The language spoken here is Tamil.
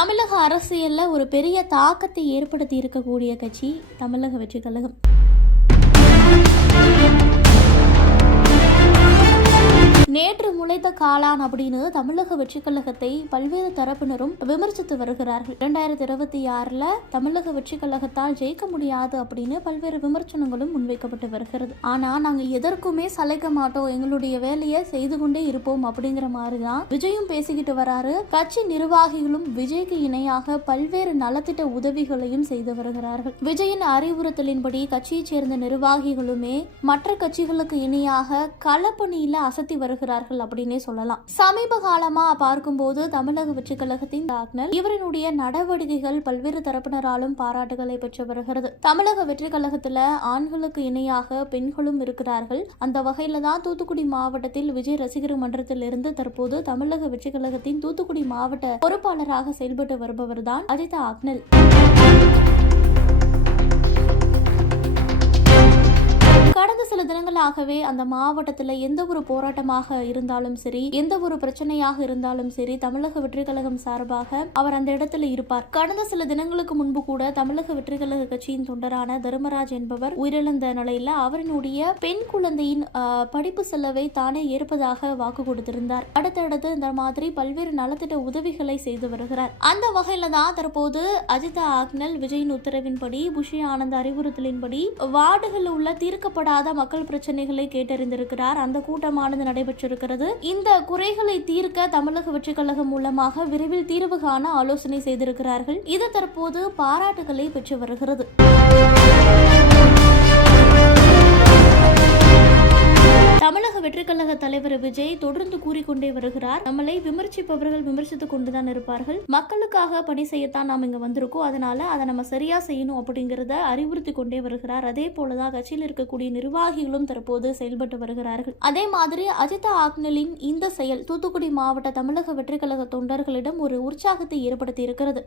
தமிழக அரசியலில் ஒரு பெரிய தாக்கத்தை ஏற்படுத்தி இருக்கக்கூடிய கட்சி தமிழக வெற்றி கழகம். நேற்று முளைத்த காளான் அப்படின்னு தமிழக வெற்றி கழகத்தை பல்வேறு தரப்பினரும் விமர்சித்து வருகிறார்கள். இரண்டாயிரத்தி இருபத்தி ஆறுல தமிழக வெற்றி கழகத்தால் ஜெயிக்க முடியாது அப்படின்னு பல்வேறு விமர்சனங்களும் முன்வைக்கப்பட்டு வருகிறது. ஆனா நாங்க எதற்குமே சளைக்க மாட்டோம். எங்களுடைய வேலையை செய்து கொண்டே இருப்போம் அப்படிங்கிற மாதிரி தான் விஜயும் பேசிக்கிட்டு வராரு. கட்சி நிர்வாகிகளும் விஜய்க்கு இணையாக பல்வேறு நலத்திட்ட உதவிகளையும் செய்து வருகிறார்கள். விஜயின் அறிவுறுத்தலின்படி கட்சியைச் சேர்ந்த நிர்வாகிகளுமே மற்ற கட்சிகளுக்கு இணையாக களப்பணியில அசத்தி வருகிறார் வருகிறார்கள் அப்படின்னே சொல்லலாம். சமீப காலமா பார்க்கும்போது தமிழக வெற்றி கழகத்தின் தாக்னல் இவரினுடைய நடவடிக்கைகள் பல்வேறு தரப்பினராலும் பாராட்டுகளை பெற்று வருகிறது. தமிழக வெற்றி கழகத்துல ஆண்களுக்கு இணையாக பெண்களும் இருக்கிறார்கள். அந்த வகையில தான் தூத்துக்குடி மாவட்டத்தில் விஜய் ரசிகர் மன்றத்தில் இருந்து தற்போது தமிழக வெற்றி கழகத்தின் தூத்துக்குடி மாவட்ட பொறுப்பாளராக செயல்பட்டு வருபவர் தான் அஜிதா ஆக்னல். சில அந்த மாவட்டத்தில் எந்த ஒரு போராட்டமாக இருந்தாலும் சரி எந்த ஒரு பிரச்சனையாக இருந்தாலும் சரி தமிழக வெற்றி கழகம் சார்பாக அவர் அந்த இடத்துல இருப்பார். கடந்த சில தினங்களுக்கு முன்பு கூட தமிழக வெற்றி கழக கட்சியின் தொண்டரான தர்மராஜ் என்பவர் உயிரிழந்த நிலையில அவரினுடைய பெண் குழந்தையின் படிப்பு செலவை தானே ஏற்பதாக வாக்கு கொடுத்திருந்தார். அடுத்தடுத்து இந்த மாதிரி பல்வேறு நலத்திட்ட உதவிகளை செய்து வருகிறார். அந்த வகையில தான் தற்போது அஜிதா ஆக்னல் விஜயின் உத்தரவின்படி புஷி ஆனந்த் அறிவுறுத்தலின்படி வார்டுகளில் உள்ள தீர்க்கப்படாத மக்கள் பிரச்சனைகளை கேட்டறிந்திருக்கிறார். அந்த கூட்டமானது நடைபெற்றிருக்கிறது. இந்த குறைகளை தீர்க்க தமிழக வெற்றி கழகம் மூலமாக விரைவில் தீர்வு காண ஆலோசனை செய்திருக்கிறார்கள். இது தற்போது பாராட்டுகளை பெற்று வருகிறது. தமிழக கழக தலைவர் விஜய் தொடர்ந்து கூறிக்கொண்டே வருகிறார். நம்மளை விமர்சிப்பவர்கள் விமர்சித்துக் கொண்டுதான் இருப்பார்கள். மக்களுக்காக பணி செய்யத்தான் நாம் இங்க வந்திருக்கோம். அதனால அதை நம்ம சரியா செய்யணும் அப்படிங்கறத அறிவுறுத்தி கொண்டே வருகிறார். அதே போலதான் கட்சியில் இருக்கக்கூடிய நிர்வாகிகளும் தற்போது செயல்பட்டு வருகிறார்கள். அதே மாதிரி அஜிதா ஆக்னலின் இந்த செயல் தூத்துக்குடி மாவட்ட தமிழக வெற்றி கழக தொண்டர்களிடம் ஒரு உற்சாகத்தை ஏற்படுத்தி இருக்கிறது.